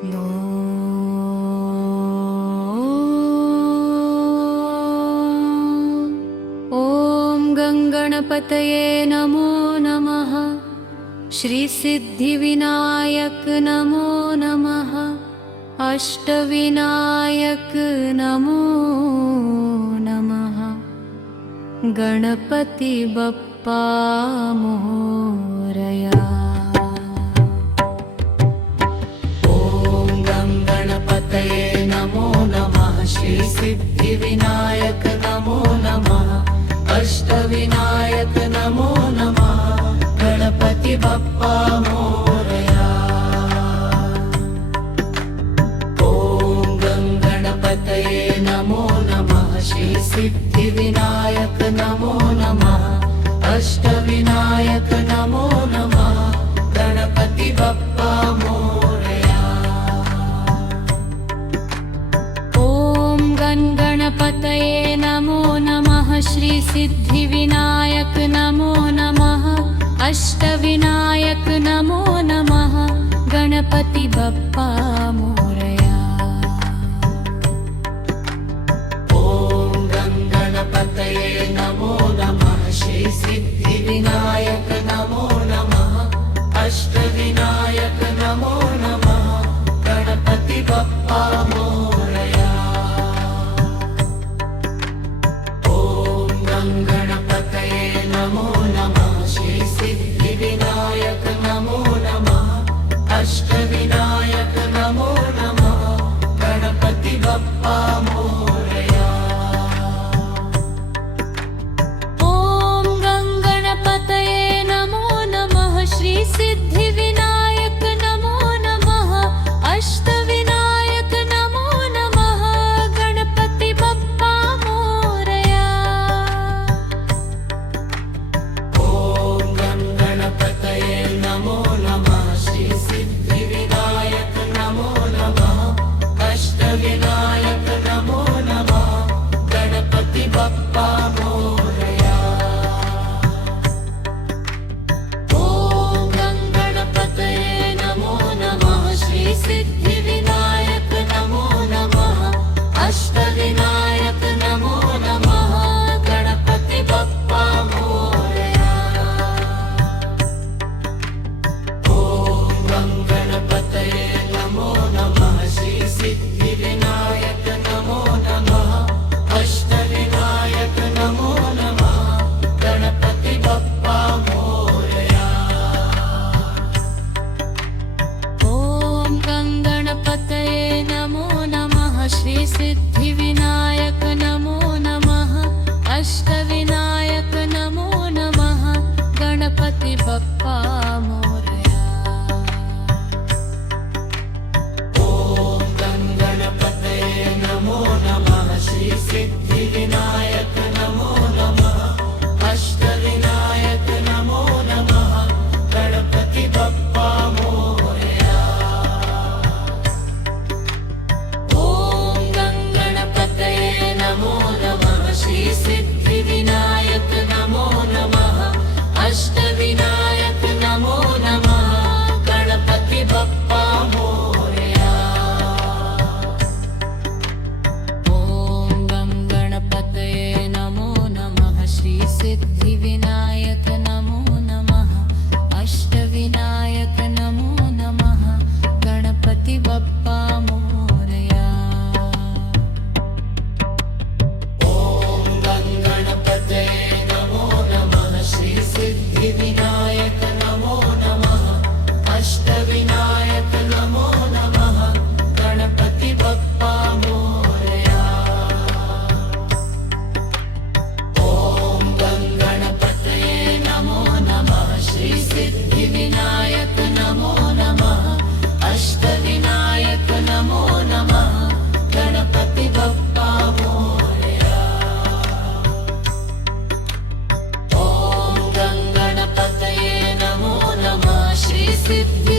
ॐ गङ्गणपतये नमो नमः। श्रीसिद्धिविनायक नमो नमः। अष्टविनायक नमो नमः। गणपति बप्पा मोरया। गणपतये नमो नमः। श्रीसिद्धिविनायक नमो नमः। अष्टविनायक नमो नमः। गणपति बप्पा मोरया। ॐ गणपतये नमो नमः। श्रीसिद्धिविनायक नमो नमः। अष्टविनायक नमो नमः। गणपति बप्पा मोरया। गणपतये नमो नमः। श्रीसिद्धिविनायक नमो नमः। अष्टविनायक नमो नमः। गणपति बप्पा मोरया। ॐ गणपतये नमो नमः। श्रीसिद्धिविनायक नमो नमः। अष्टविनायक नमो नमः। गणपति बप्पा मोरया। गणपतये नमो नमः। श्रीसिद्धिविनायक नमो नमः। अष्टविनायक नमो नमः। गणपति बप्पा मोरया। ॐ गणपतये नमो नमः। श्रीसिद्धिविनायक नमो नमः। अष्टविनायक नमो नमः। गणपति बप्पा मोरया। गणपतये नमो नमः। श्रीसिद्धिविनायक नमो नमः। अष्टविनायक नमो नमः। गणपति बप्पा मोरया। ॐ गणपतये नमो नमः। श्रीसिद्धिविनायक नमो नमः। अष्टविनायक नमो नमः। गणपति बप्पा मोरया। गणपतये नमो नमः। श्रीसिद्धिविनायक नमो नमः। अष्टविनायक नमो नमः। गणपति बप्पा मोरया। ॐ गणपतये नमो नमः। श्रीसिद्धिविनायक नमो नमः। अष्टविनायक नमो नमः। गणपति बप्पा मोरया। गणपतये नमो नमः। श्रीसिद्धिविनायक नमो नमः। अष्टविनायक नमो नमः। गणपति बप्पा मोरया। ॐ गणपतये नमो नमः। श्रीसिद्धिविनायक नमो नमः। अष्टविनायक नमो नमः। गणपति बप्पा मोरया। ॐ गणपतये नमो नमः। श्रीसिद्धिविनायक नमो नमः। अष्टविनायक नमो नमः। गणपति बप्पा मोरया। गणपतये नमो नमः। श्रीसिद्धिविनायक नमो नमः। अष्टविनायक नमो नमः। गणपति बप्पा मोरया। ॐ गणपतये नमो नमः। श्रीसिद्धिविनायक नमो नमः। अष्टविनायक नमो नमः। गणपति बप्पा मोरया। ॐ गणपतये नमो नमः। श्रीसिद्धि